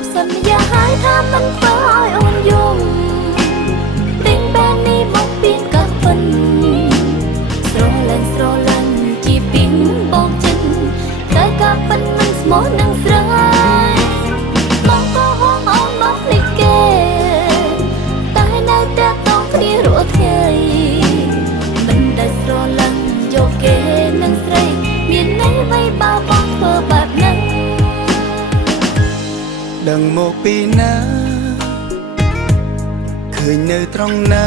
ប់សន្យាហើយថាមិនធ្វើឲ្យអូនយំទិញបែបនេះមកពីកាត់ពិនស្រឡាញ់ជាពីងបងចិត្តតែកាត់ពិនមិនស្មោះនឹងស្រីបងក៏ហងអូនមកភ្លេចគេតែនៅតែតងគ្នារាល់ថ្ងៃមិនដែលស្រឡាញ់យកគេនឹងស្រីមានន័យអ្វីបើបងធ្វើបែបហ្នឹងដឹងមកពីណាឃើញនៅត្រង់ណា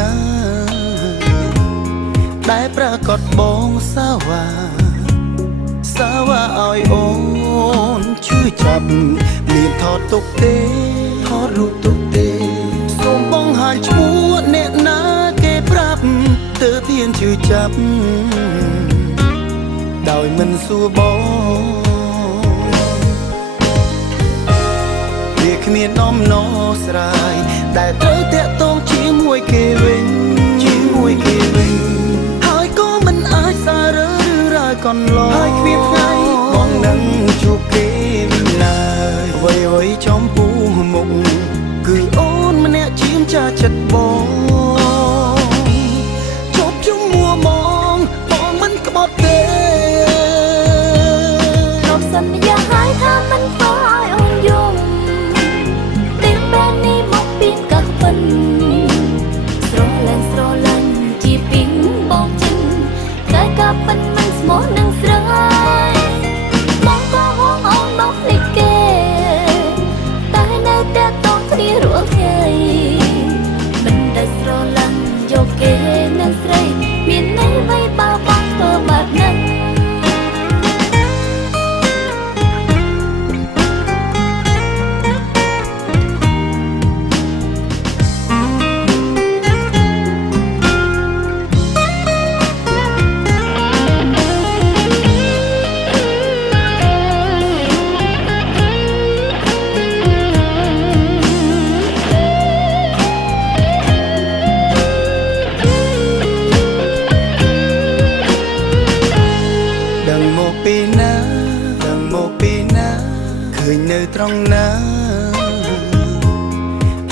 ដែលប្រកាសបងសាវ៉ាឲ្យអូនជឿចាប់មានថតទុកទេថតរូបទុកទេសូមបងហាញឈ្មោះអ្នកណាគេប្រាប់ទើបហ៊ានជឿចាប់ដោយមិនសួរបងវាគ្មានដំណោះស្រាយដែលត្រូវតាក់ទងជាមួយគេវិញហើយក៏មិនអាចសាររើឬរាយកន្លងហើយគ្មានថ្ងៃបងនឹងជួបគេវិញឡើយអ្វីចំពោះមុខគឺអូនម្នាក់ជាម្ចាស់ចិត្តបងជប់ជុំមួមងបងមិនក្បត់ទេរាប់សន្យាហើយថាមិនធ្វើឲ្យអូនយំទិញបែបនេះមកពីកាត់ពិនស្រឡាញ់ជាពីងបងចិត្តតែកាត់ពិនមិនស្មោះនឹងស្រីបងក៏ហងអូនមកភ្លេចគេតែនៅតែតងគ្នារាល់ថ្ងៃមិនដែលស្រឡាញ់យកគេនឹងស្រីមានន័យអ្វីបើបងធ្វើបែបហ្នឹងដឹងមកពីណាឃើញនៅត្រង់ណា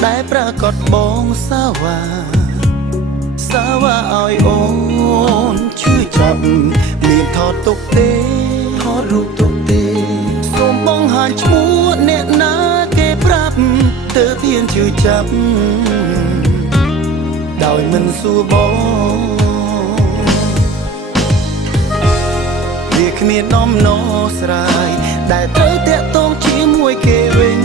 ដែលប្រកាសបងសាវ៉ាឲ្យអូនជឿចាប់មានថតទុកទេថតរូបទុកទេសូមបងហាញឈ្មោះអ្នកណាគេប្រាប់ទើបហ៊ានជឿចាប់ដោយមិនសួរបងវាគ្មានដំណោះស្រាយដែលត្រូវតាក់ទងជាមួយគេវិញ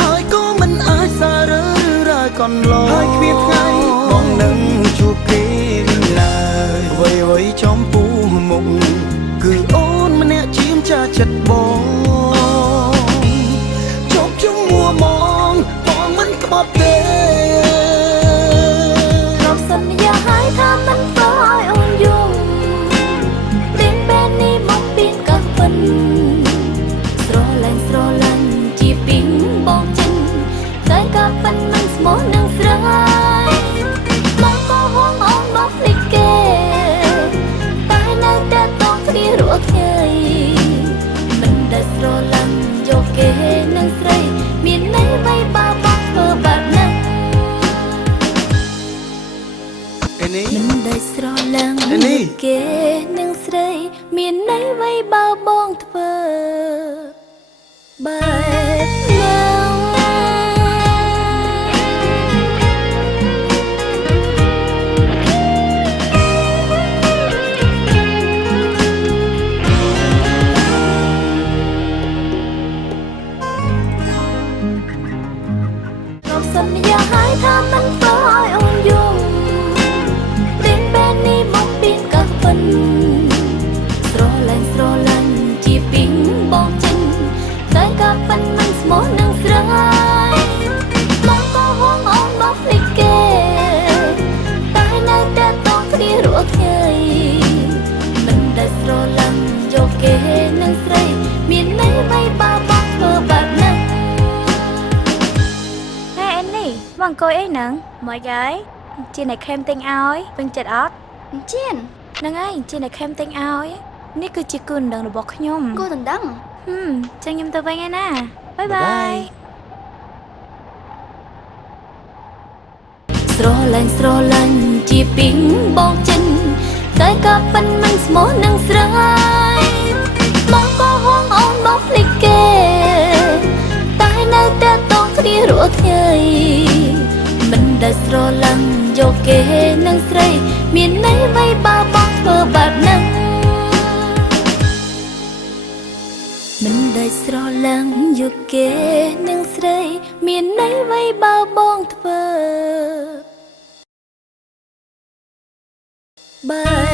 ហើយក៏មិនអាចសាររើឬរាយកន្លងហើយគ្មានថ្ងៃបងនឹងជួបគេវិញឡើយអ្វីចំពោះមុខគឺអូនម្នាក់ជាម្ចាស់ចិត្តបងជប់ជុំមួមងបងមិនក្បត់ទេរាប់សន្យាហើយថាមិនធ្វើឲ្យអូនយំទិញបែបនេះមកពីកាត់ពិនស្រឡាញ់ជាពីងបងចិត្តតែកាត់ពិនមិនស្មោះនឹងស្រីបងក៏ហងអូនមកភ្លេចគេតែនៅតែតងគ្នារាល់ថ្ងៃមិនដែលស្រឡាញ់យកគេនឹងស្រីមានន័យអ្វីបើបងធ្វើបែបហ្នឹងមិនដែលស្រឡាញ់គេនឹងស្រីមានន័យអ្វីបើបងធ្វើបែបហ្នឹងរាប់សន្យាហើយថាមិនធ្វើឲ្យអូនយំទិញបែបនេះមកពីកាត់ពិនស្រឡាញ់ជាពីងបងចិត្តតែកាត់ពិនមិនស្មោះនឹងស្រីបងក៏ហងអូនមកភ្លេចគេតែនៅតែតងគ្នារាល់ថ្ងៃមិនដែលស្រឡាញ់យកគេនឹងស្រីមានន័យអ្វីបើបងធ្វើបែបហ្នឹងហេអេនេះមកអង្គុយអីហ្នឹងមកហើយជាអ្នកខេមទិញឲ្យពេញចិត្តអត់ជៀនហ្នឹងហើយជាអ្នកខេមទិញឲ្យនេះគឺជាគូដណ្ដឹងរបស់ខ្ញុំគូដណ្ដឹង ចឹងខ្ញុំទៅវិញហើយណាបាយបាយស្រឡាញ់ជាពីងបងចិនតែក៏ប៉ិនមិនស្មោះនឹងស្រីមកក៏ហងអូនមកភ្លេចគេតែនៅតែតងគ្នារាល់ថ្ងៃមិនដែលស្រឡាញ់យកគេនឹងស្រីមានន័យអ្វីបើបងធ្វើបែបហ្នឹងមិនដែលស្រឡាញ់យកគេនឹងស្រីមានន័យអ្វីបើបងធ្វើបែ